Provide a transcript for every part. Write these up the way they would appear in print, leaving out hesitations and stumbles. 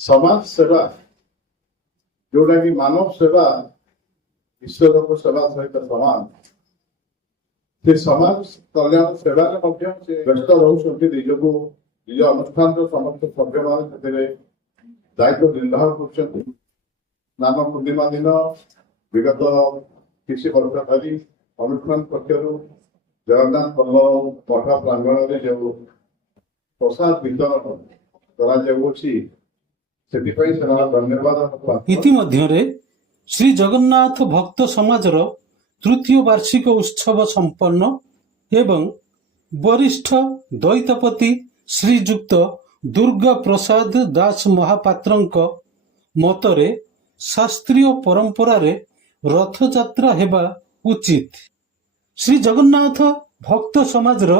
समाज सेवा जोटा कि मानव सेवा ईश्वर को सेवा सहित समान से समाज कल्याण सेवा व्यस्त रोचे निज को निज अनुष्ठान समस्त सभ्य मान दायित्व निर्वाह कर नाम पूर्णिमा दिन विगत किसी वर्ष धरी अनुष्ठान पक्ष जगन्नाथ बल्लभ मठ प्रांगण में जो प्रसाद वितरण धन्यवाद। इतिमध्य श्री जगन्नाथ भक्त समाजर तृतीय वार्षिक उत्सव संपन्न एवं वरिष्ठ द्वैतपति श्रीजुक्त दुर्गा प्रसाद दास महापात्रंक मतरे शास्त्रीय परंपरा रे रथ यात्रा हेबा उचित। श्री जगन्नाथ भक्त समाजर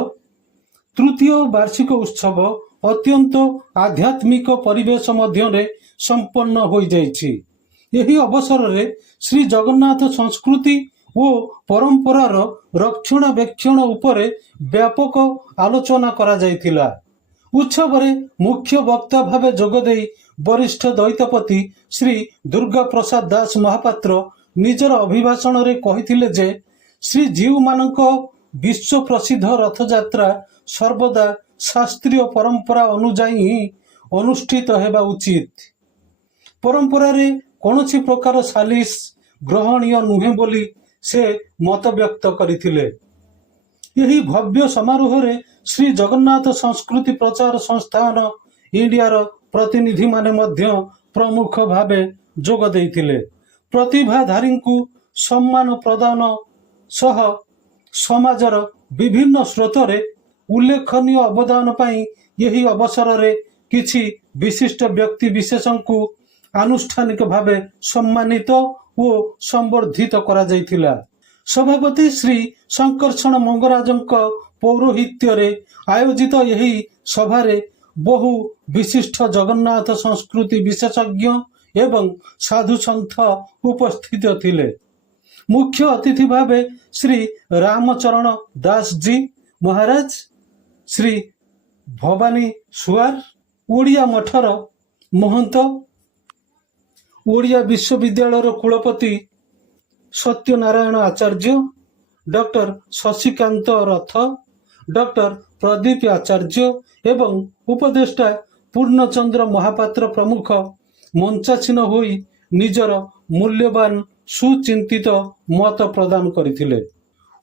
तृतीय वार्षिक उत्सव अत्यंत आध्यात्मिक परिवेश मध्य संपन्न हो जाइछि। यही अवसर रे श्री जगन्नाथ संस्कृति और परंपरार रक्षणाबेक्षण उपरे व्यापक आलोचना करा जाइथिला। उत्सव रे मुख्य वक्ता भावे जोगदेई वरिष्ठ द्वैतपति श्री दुर्गा प्रसाद दास महापात्र निजर अभिभाषण रे कहिथिले जे श्री जीव मानक विश्व प्रसिद्ध रथ यात्रा सर्वदा शास्त्रीय परंपरा अनुजाई ही अनुष्ठित हेबा उचित। परंपरा रे कौनसी प्रकार सालिस ग्रहणीय नुहे बोली से मत व्यक्त करथिले। यही भव्य समारोह रे श्री जगन्नाथ संस्कृति प्रचार संस्थान इंडियार प्रतिनिधि माने मध्य प्रमुख भावे जोग देइथिले। प्रतिभाधारी को सम्मान प्रदान सह समाजर विभिन्न स्रोतरे उल्लेखनीय अवदान पाई यही अवसर रे किछि विशिष्ट व्यक्ति विशेषण को आनुष्ठानिक भावे सम्मानित और संवर्धित करा जाइथिला। सभापति श्री शंकरषण मंगराजंक पौरोहित्य रे आयोजित यही सभारे बहु विशिष्ट जगन्नाथ संस्कृति विशेषज्ञ एवं साधु संत उपस्थित थिले। मुख्य अतिथि भावे श्री रामचरण दास जी महाराज, श्री भवानी सुआर, ओडिया मठर महंत, ओडिया विश्वविद्यालय कुलपति सत्यनारायण आचार्य, डॉक्टर शशिकांत रथ, डॉक्टर प्रदीप आचार्य एवं उपदेष्टा पूर्णचंद्र महापात्र प्रमुख मंचासीन होई निजर मूल्यवान सुचिंतित मत प्रदान करथिले।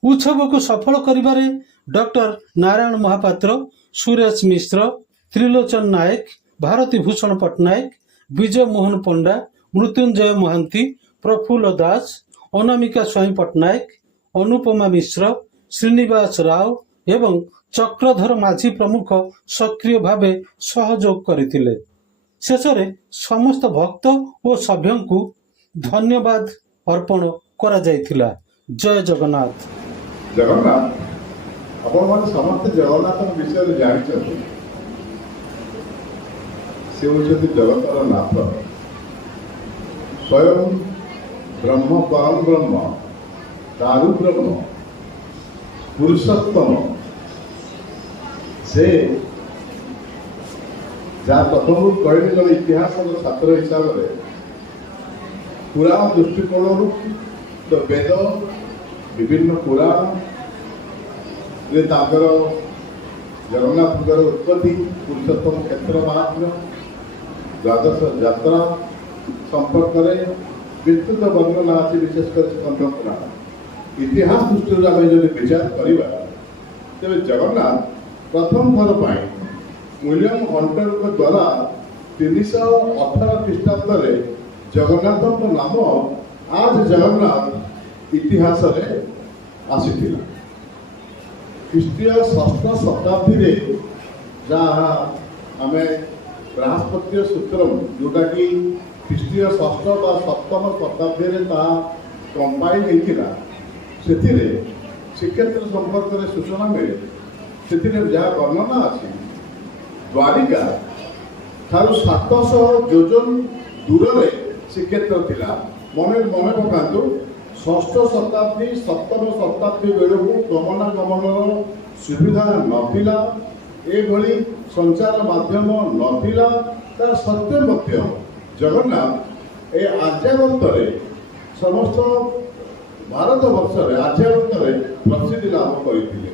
उत्सव को सफल करिबारे डॉक्टर नारायण महापात्र, सुरेश मिश्र, त्रिलोचन नायक, भारती भूषण पट्टनायक, विजय मोहन पंडा, मृत्युंजय महांती, प्रफुल्ल दास, अनामिका स्वाई पट्टनायक, अनुपमा मिश्र, श्रीनिवास राव एवं चक्रधर माझी प्रमुख सक्रिय भावे सहयोग करथिले। शेषरे समस्त भक्त और सभ्यों को धन्यवाद अर्पण करा जाइथिला। जय जगन्नाथ। जगन्नाथ आपण समस्त जगन्नाथ विषय जानी से होती जगतर नाथ, स्वयं ब्रह्म परम ब्रह्म, दारु ब्रह्म, पुरुषोत्तम से जहाँ प्रथम कहले जब इतिहास छात्र हिसाब से पुराण दृष्टिकोण तो वेद विभिन्न पुराण जगन्नाथ उत्पत्ति, पुरुषोत्तम क्षेत्र महात्म्य, द्वादश यात्रा संपर्क में विस्तृत वर्णना अच्छी विशेषकर स्कंद पुराण इतिहास दृष्टि आम जो विचार करवा तेज जगन्नाथ प्रथम थर पर विलियम हंटर द्वारा 318 ख्रीष्टाब्द जगन्नाथ नाम आज जगन्नाथ इतिहास आसी। ख्रीष्टीय षष्ठ शताब्दी जहाँ आम बृहस्पति सूत्र जोटा कि ख्रीष्टीय षष्ठ व सप्तम शताब्दी कंपाइल होता से श्रीक्षेत्र संपर्क में सूचना मिले से जहाँ वर्णना अच्छी द्वारिका ठार 700 योजन दूर में श्रीक्षेत्र थिला। मन पकातु षष्ठ शताब्दी सप्तम शताब्दी बेलू गमनागमन सुविधा नथिला, एभली संचार माध्यम नथिला, ତାର ସତ୍ୟ ମଧ୍ୟ ଜଗନ୍ନାଥ ଏ ଆର୍ଯ୍ୟାବର୍ତ୍ତରେ ସମସ୍ତ ଭାରତ ବର୍ଷରେ ଆର୍ଯ୍ୟାବର୍ତ୍ତରେ ପ୍ରସିଦ୍ଧି ଲାଭ କରିଥିଲେ।